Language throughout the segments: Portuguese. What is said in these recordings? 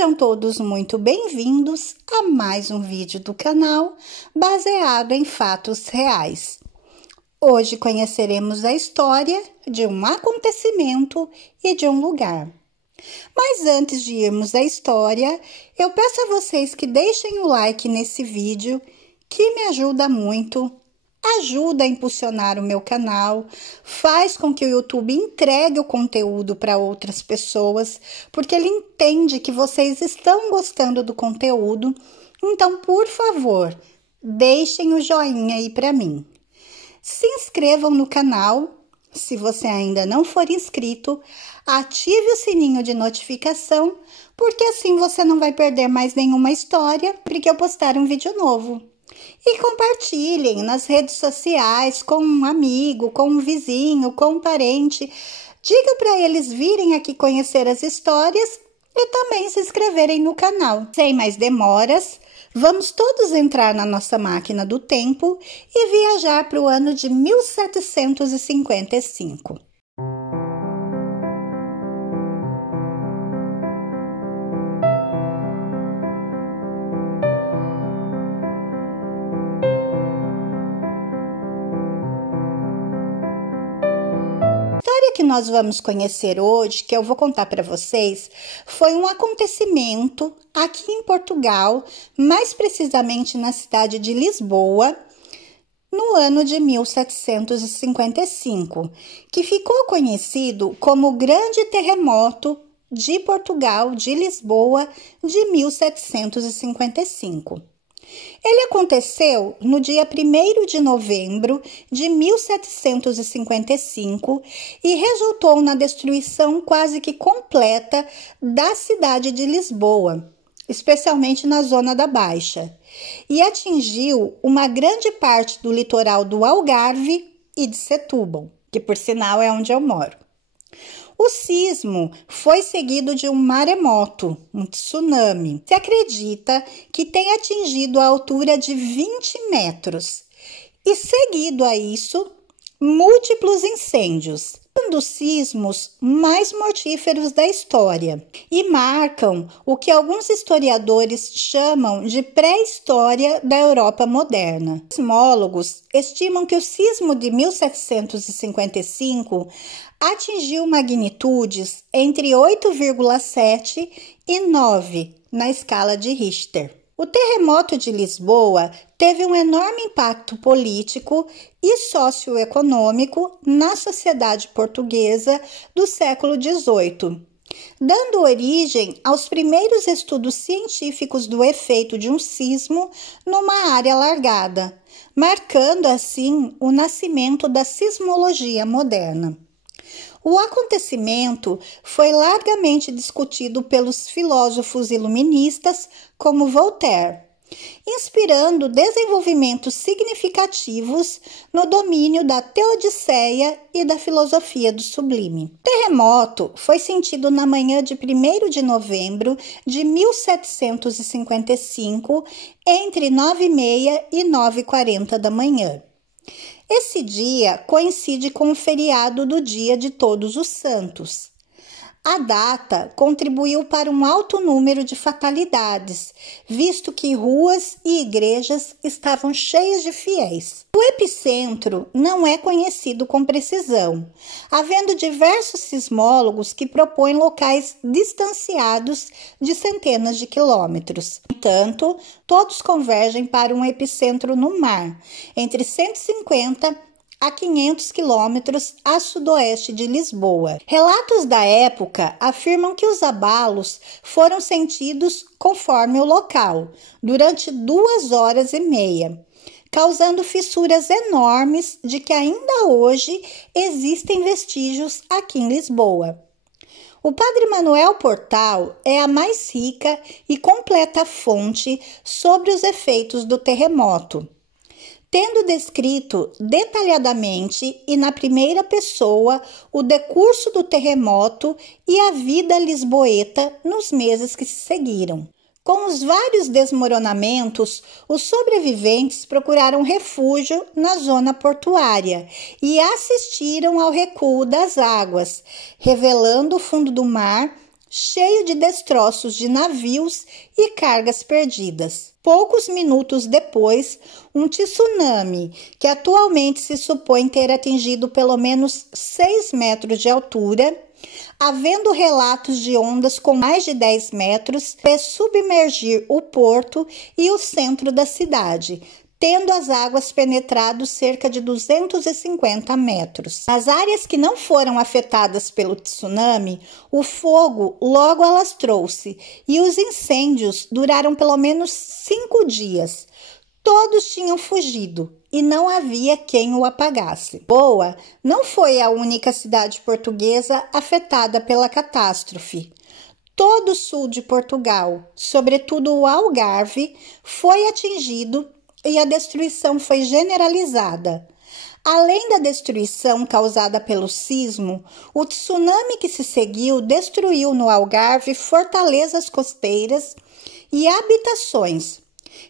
Sejam todos muito bem-vindos a mais um vídeo do canal baseado em fatos reais. Hoje conheceremos a história de um acontecimento e de um lugar. Mas antes de irmos à história, eu peço a vocês que deixem o like nesse vídeo, que me ajuda muito, ajuda a impulsionar o meu canal, faz com que o YouTube entregue o conteúdo para outras pessoas, porque ele entende que vocês estão gostando do conteúdo. Então, por favor, deixem o joinha aí para mim. Se inscrevam no canal, se você ainda não for inscrito, ative o sininho de notificação, porque assim você não vai perder mais nenhuma história porque eu postar um vídeo novo. E compartilhem nas redes sociais com um amigo, com um vizinho, com um parente. Diga para eles virem aqui conhecer as histórias e também se inscreverem no canal. Sem mais demoras, vamos todos entrar na nossa máquina do tempo e viajar para o ano de 1755. A história que nós vamos conhecer hoje, que eu vou contar para vocês, foi um acontecimento aqui em Portugal, mais precisamente na cidade de Lisboa, no ano de 1755, que ficou conhecido como o Grande Terremoto de Portugal, de Lisboa, de 1755. Ele aconteceu no dia 1º de novembro de 1755 e resultou na destruição quase que completa da cidade de Lisboa, especialmente na zona da Baixa, e atingiu uma grande parte do litoral do Algarve e de Setúbal, que por sinal é onde eu moro. O sismo foi seguido de um maremoto, um tsunami. Se acredita que tem atingido a altura de 20 metros e, seguido a isso, múltiplos incêndios. Um dos sismos mais mortíferos da história e marcam o que alguns historiadores chamam de pré-história da Europa moderna. Sismólogos estimam que o sismo de 1755 atingiu magnitudes entre 8,7 e 9 na escala de Richter. O terremoto de Lisboa teve um enorme impacto político e socioeconômico na sociedade portuguesa do século XVIII, dando origem aos primeiros estudos científicos do efeito de um sismo numa área alargada, marcando assim o nascimento da sismologia moderna. O acontecimento foi largamente discutido pelos filósofos iluministas como Voltaire, inspirando desenvolvimentos significativos no domínio da teodiceia e da filosofia do sublime. O terremoto foi sentido na manhã de 1º de novembro de 1755, entre 9h30 e 9h40 da manhã. Esse dia coincide com o feriado do Dia de Todos os Santos. A data contribuiu para um alto número de fatalidades, visto que ruas e igrejas estavam cheias de fiéis. O epicentro não é conhecido com precisão, havendo diversos sismólogos que propõem locais distanciados de centenas de quilômetros. No entanto, todos convergem para um epicentro no mar, entre 150 a 500 quilômetros a sudoeste de Lisboa. Relatos da época afirmam que os abalos foram sentidos conforme o local, durante 2h30, causando fissuras enormes de que ainda hoje existem vestígios aqui em Lisboa. O Padre Manuel Portal é a mais rica e completa fonte sobre os efeitos do terremoto, tendo descrito detalhadamente e na primeira pessoa o decurso do terremoto e a vida lisboeta nos meses que se seguiram. Com os vários desmoronamentos, os sobreviventes procuraram refúgio na zona portuária e assistiram ao recuo das águas, revelando o fundo do mar cheio de destroços de navios e cargas perdidas. Poucos minutos depois, um tsunami, que atualmente se supõe ter atingido pelo menos 6 metros de altura, havendo relatos de ondas com mais de 10 metros, fez submergir o porto e o centro da cidade, tendo as águas penetrado cerca de 250 metros. Nas áreas que não foram afetadas pelo tsunami, o fogo logo alastrou-se e os incêndios duraram pelo menos 5 dias. Todos tinham fugido e não havia quem o apagasse. Lisboa não foi a única cidade portuguesa afetada pela catástrofe. Todo o sul de Portugal, sobretudo o Algarve, foi atingido e a destruição foi generalizada. Além da destruição causada pelo sismo, o tsunami que se seguiu destruiu no Algarve fortalezas costeiras e habitações,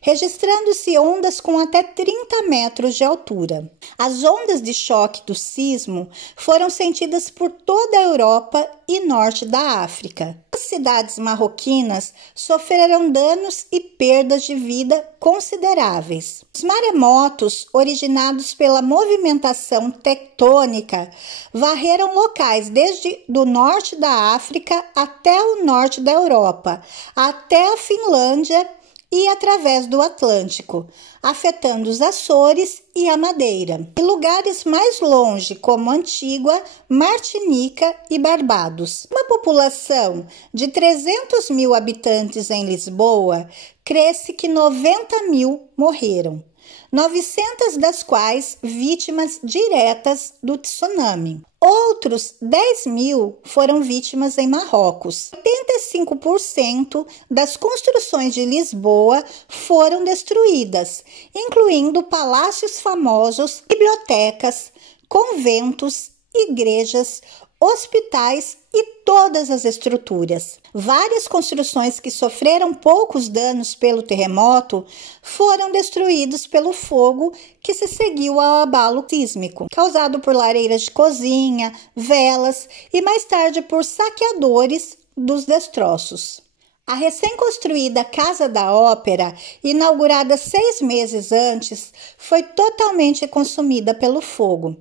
registrando-se ondas com até 30 metros de altura. As ondas de choque do sismo foram sentidas por toda a Europa e norte da África. As cidades marroquinas sofreram danos e perdas de vida consideráveis. Os maremotos, originados pela movimentação tectônica, varreram locais desde do norte da África até o norte da Europa, até a Finlândia e através do Atlântico, afetando os Açores e a Madeira, e lugares mais longe como Antígua, Martinica e Barbados. Uma população de 300 mil habitantes em Lisboa, cresce que 90 mil morreram, 900 das quais vítimas diretas do tsunami. Outros 10 mil foram vítimas em Marrocos. 85% das construções de Lisboa foram destruídas, incluindo palácios famosos, bibliotecas, conventos, igrejas, hospitais e todas as estruturas. Várias construções que sofreram poucos danos pelo terremoto foram destruídas pelo fogo que se seguiu ao abalo sísmico, causado por lareiras de cozinha, velas e mais tarde por saqueadores dos destroços. A recém-construída Casa da Ópera, inaugurada 6 meses antes, foi totalmente consumida pelo fogo.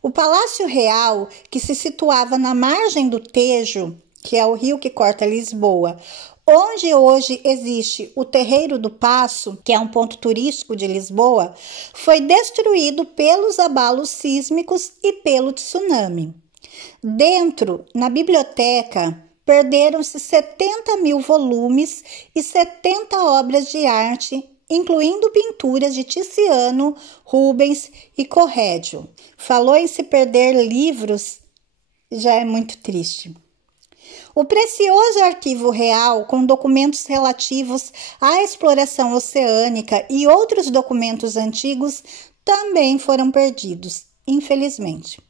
O Palácio Real, que se situava na margem do Tejo, que é o rio que corta Lisboa, onde hoje existe o Terreiro do Paço, que é um ponto turístico de Lisboa, foi destruído pelos abalos sísmicos e pelo tsunami. Dentro, na biblioteca, perderam-se 70 mil volumes e 70 obras de arte, incluindo pinturas de Tiziano, Rubens e Correggio. Falou em se perder livros, já é muito triste. O precioso arquivo real, com documentos relativos à exploração oceânica e outros documentos antigos, também foram perdidos, infelizmente.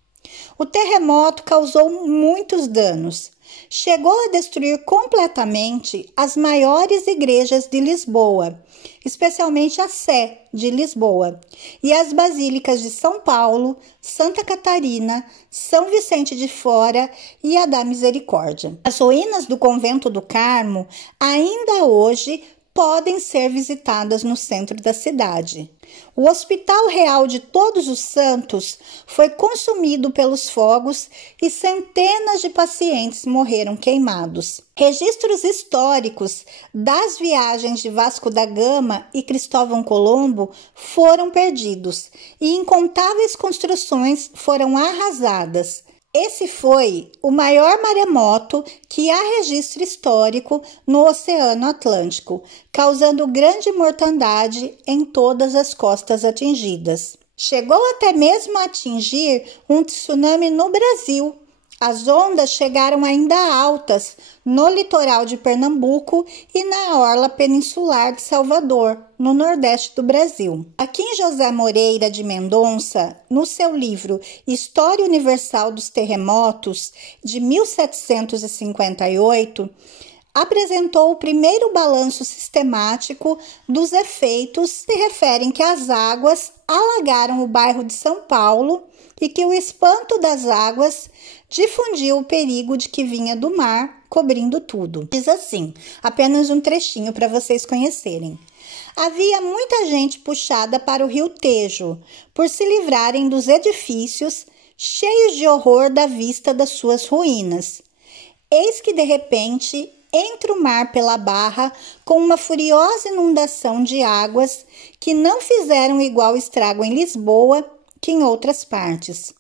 O terremoto causou muitos danos. Chegou a destruir completamente as maiores igrejas de Lisboa, especialmente a Sé de Lisboa, e as basílicas de São Paulo, Santa Catarina, São Vicente de Fora e a da Misericórdia. As ruínas do Convento do Carmo ainda hoje podem ser visitadas no centro da cidade. O Hospital Real de Todos os Santos foi consumido pelos fogos e centenas de pacientes morreram queimados. Registros históricos das viagens de Vasco da Gama e Cristóvão Colombo foram perdidos e incontáveis construções foram arrasadas. Esse foi o maior maremoto que há registro histórico no Oceano Atlântico, causando grande mortandade em todas as costas atingidas. Chegou até mesmo a atingir um tsunami no Brasil. As ondas chegaram ainda altas no litoral de Pernambuco e na orla peninsular de Salvador, no nordeste do Brasil. Aqui em José Moreira de Mendonça, no seu livro História Universal dos Terremotos, de 1758, apresentou o primeiro balanço sistemático dos efeitos que se referem que as águas alagaram o bairro de São Paulo e que o espanto das águas difundiu o perigo de que vinha do mar, cobrindo tudo. Diz assim, apenas um trechinho para vocês conhecerem. Havia muita gente puxada para o rio Tejo, por se livrarem dos edifícios, cheios de horror da vista das suas ruínas. Eis que, de repente, entra o mar pela barra com uma furiosa inundação de águas que não fizeram igual estrago em Lisboa que em outras partes.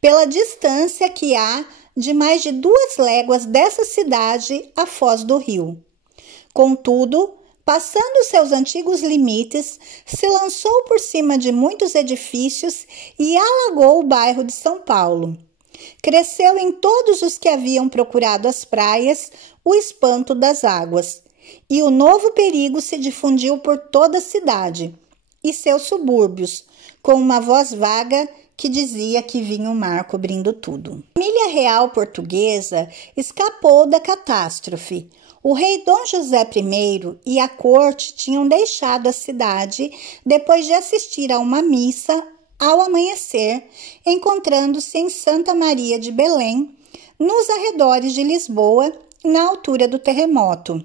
Pela distância que há de mais de 2 léguas dessa cidade à foz do rio. Contudo, passando seus antigos limites, se lançou por cima de muitos edifícios e alagou o bairro de São Paulo. Cresceu em todos os que haviam procurado as praias o espanto das águas, e o novo perigo se difundiu por toda a cidade e seus subúrbios, com uma voz vaga que dizia que vinha o mar cobrindo tudo. A família real portuguesa escapou da catástrofe. O rei Dom José I e a corte tinham deixado a cidade depois de assistir a uma missa ao amanhecer, encontrando-se em Santa Maria de Belém, nos arredores de Lisboa, na altura do terremoto.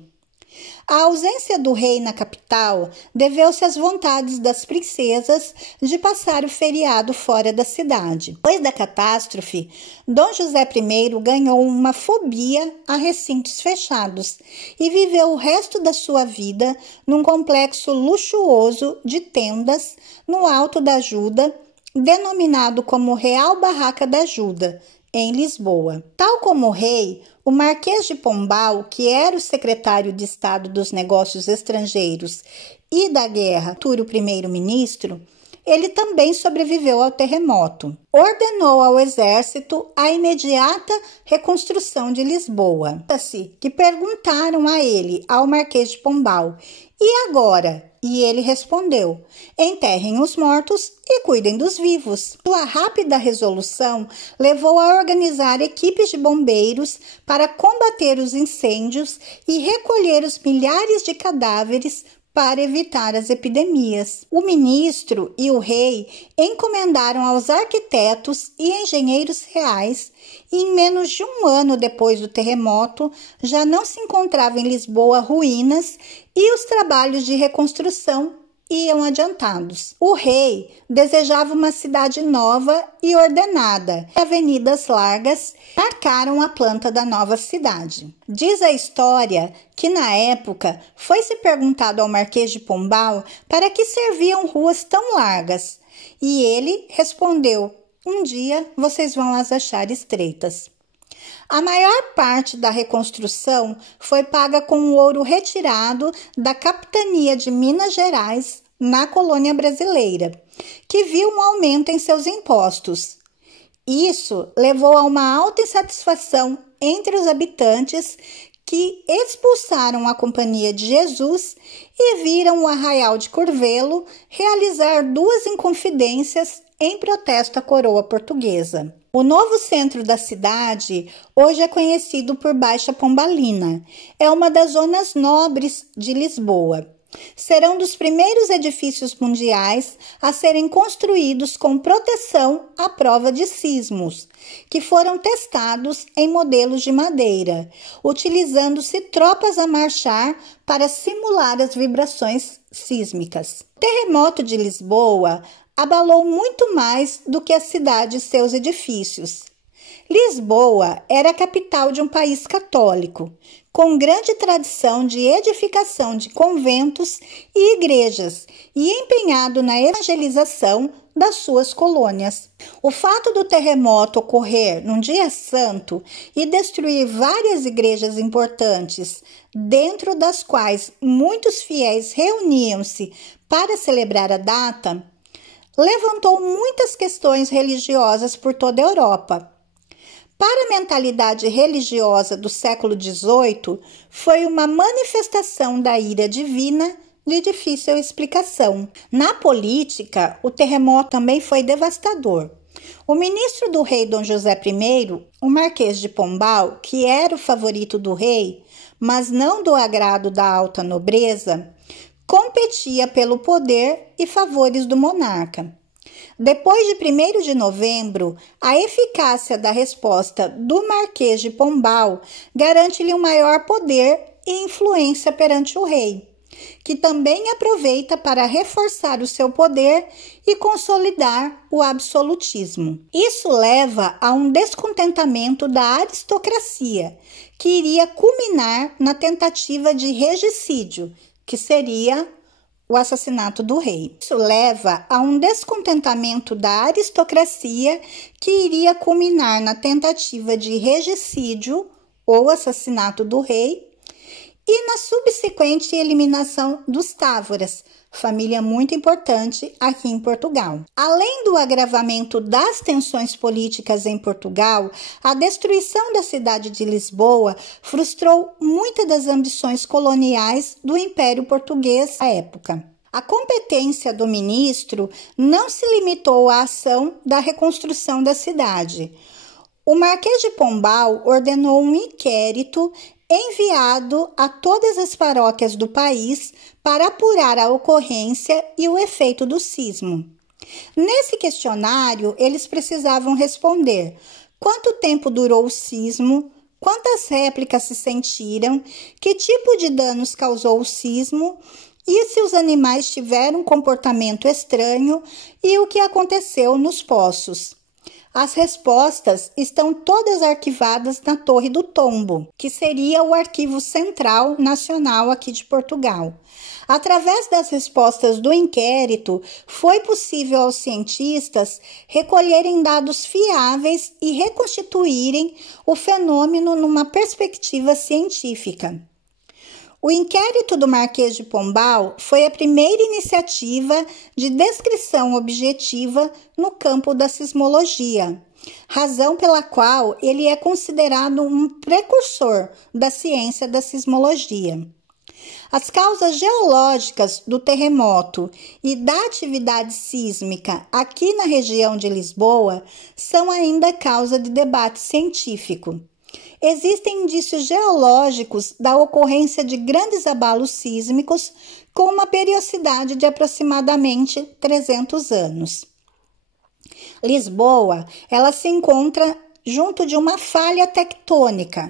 A ausência do rei na capital deveu-se às vontades das princesas de passar o feriado fora da cidade. Depois da catástrofe, Dom José I ganhou uma fobia a recintos fechados e viveu o resto da sua vida num complexo luxuoso de tendas no Alto da Ajuda, denominado como Real Barraca da Ajuda, em Lisboa. Tal como o rei, o Marquês de Pombal, que era o secretário de Estado dos Negócios Estrangeiros e da Guerra, futuro primeiro-ministro, ele também sobreviveu ao terremoto. Ordenou ao exército a imediata reconstrução de Lisboa. Que perguntaram a ele, ao Marquês de Pombal, e agora? E ele respondeu, enterrem os mortos e cuidem dos vivos. Sua rápida resolução levou a organizar equipes de bombeiros para combater os incêndios e recolher os milhares de cadáveres para evitar as epidemias. O ministro e o rei encomendaram aos arquitetos e engenheiros reais e em menos de um ano depois do terremoto já não se encontravam em Lisboa ruínas e os trabalhos de reconstrução iam adiantados. O rei desejava uma cidade nova e ordenada. Avenidas largas marcaram a planta da nova cidade. Diz a história que na época foi-se perguntado ao Marquês de Pombal para que serviam ruas tão largas. E ele respondeu, um dia vocês vão as achar estreitas. A maior parte da reconstrução foi paga com o ouro retirado da capitania de Minas Gerais na colônia brasileira, que viu um aumento em seus impostos. Isso levou a uma alta insatisfação entre os habitantes que expulsaram a Companhia de Jesus e viram o Arraial de Curvelo realizar 2 inconfidências em protesto à coroa portuguesa. O novo centro da cidade hoje é conhecido por Baixa Pombalina. É uma das zonas nobres de Lisboa. Serão dos primeiros edifícios mundiais a serem construídos com proteção à prova de sismos, que foram testados em modelos de madeira, utilizando-se tropas a marchar para simular as vibrações sísmicas. O terremoto de Lisboa abalou muito mais do que a cidade e seus edifícios. Lisboa era a capital de um país católico, com grande tradição de edificação de conventos e igrejas e empenhado na evangelização das suas colônias. O fato do terremoto ocorrer num dia santo e destruir várias igrejas importantes, dentro das quais muitos fiéis reuniam-se para celebrar a data, levantou muitas questões religiosas por toda a Europa. Para a mentalidade religiosa do século XVIII, foi uma manifestação da ira divina de difícil explicação. Na política, o terremoto também foi devastador. O ministro do rei Dom José I, o Marquês de Pombal, que era o favorito do rei, mas não do agrado da alta nobreza, competia pelo poder e favores do monarca. Depois de 1º de novembro, a eficácia da resposta do Marquês de Pombal garante-lhe um maior poder e influência perante o rei, que também aproveita para reforçar o seu poder e consolidar o absolutismo. Isso leva a um descontentamento da aristocracia, que iria culminar na tentativa de regicídio, que seria o assassinato do rei. Isso leva a um descontentamento da aristocracia, que iria culminar na tentativa de regicídio ou assassinato do rei, e na subsequente eliminação dos Távoras, família muito importante aqui em Portugal. Além do agravamento das tensões políticas em Portugal, a destruição da cidade de Lisboa frustrou muitas das ambições coloniais do Império Português à época. A competência do ministro não se limitou à ação da reconstrução da cidade. O Marquês de Pombal ordenou um inquérito enviado a todas as paróquias do país para apurar a ocorrência e o efeito do sismo. Nesse questionário, eles precisavam responder quanto tempo durou o sismo, quantas réplicas se sentiram, que tipo de danos causou o sismo e se os animais tiveram um comportamento estranho e o que aconteceu nos poços. As respostas estão todas arquivadas na Torre do Tombo, que seria o Arquivo Central Nacional aqui de Portugal. Através das respostas do inquérito, foi possível aos cientistas recolherem dados fiáveis e reconstituírem o fenômeno numa perspectiva científica. O inquérito do Marquês de Pombal foi a primeira iniciativa de descrição objetiva no campo da sismologia, razão pela qual ele é considerado um precursor da ciência da sismologia. As causas geológicas do terremoto e da atividade sísmica aqui na região de Lisboa são ainda causa de debate científico. Existem indícios geológicos da ocorrência de grandes abalos sísmicos com uma periodicidade de aproximadamente 300 anos. Lisboa, ela se encontra junto de uma falha tectônica,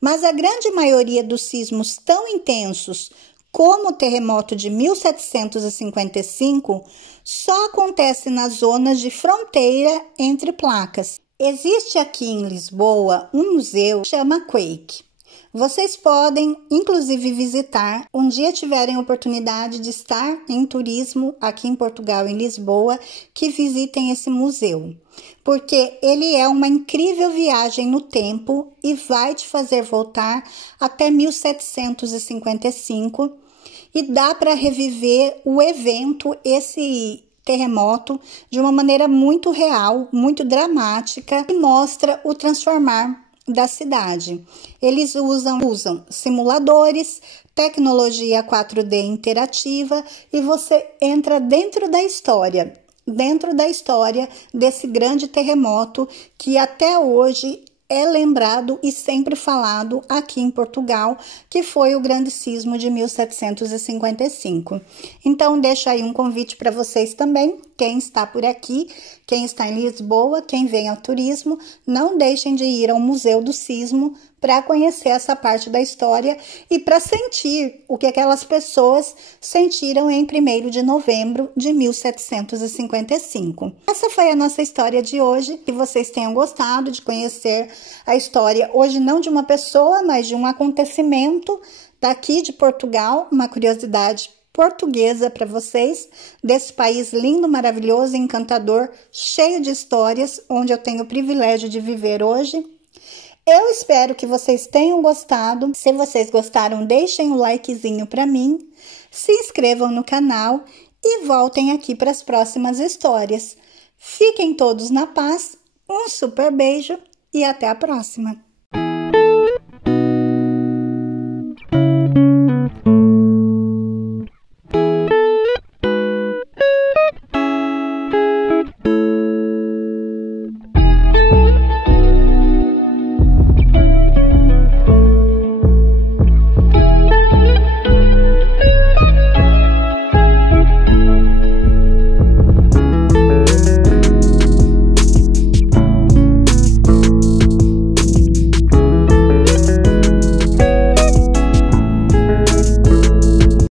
mas a grande maioria dos sismos tão intensos como o terremoto de 1755 só acontece nas zonas de fronteira entre placas. Existe aqui em Lisboa um museu que chama Quake. Vocês podem, inclusive, visitar, um dia tiverem oportunidade de estar em turismo aqui em Portugal, em Lisboa, que visitem esse museu, porque ele é uma incrível viagem no tempo e vai te fazer voltar até 1755 e dá para reviver o evento, esse terremoto, de uma maneira muito real, muito dramática, e mostra o transformar da cidade. Eles usam simuladores, tecnologia 4D interativa e você entra dentro da história desse grande terremoto que até hoje é lembrado e sempre falado aqui em Portugal, que foi o grande sismo de 1755. Então, deixo aí um convite para vocês também, quem está por aqui, quem está em Lisboa, quem vem ao turismo, não deixem de ir ao Museu do Sismo para conhecer essa parte da história e para sentir o que aquelas pessoas sentiram em 1º de novembro de 1755. Essa foi a nossa história de hoje, que vocês tenham gostado de conhecer a história, hoje não de uma pessoa, mas de um acontecimento daqui de Portugal, uma curiosidade portuguesa para vocês, desse país lindo, maravilhoso, encantador, cheio de histórias, onde eu tenho o privilégio de viver hoje. Eu espero que vocês tenham gostado. Se vocês gostaram, deixem um likezinho para mim, se inscrevam no canal e voltem aqui para as próximas histórias. Fiquem todos na paz, um super beijo e até a próxima!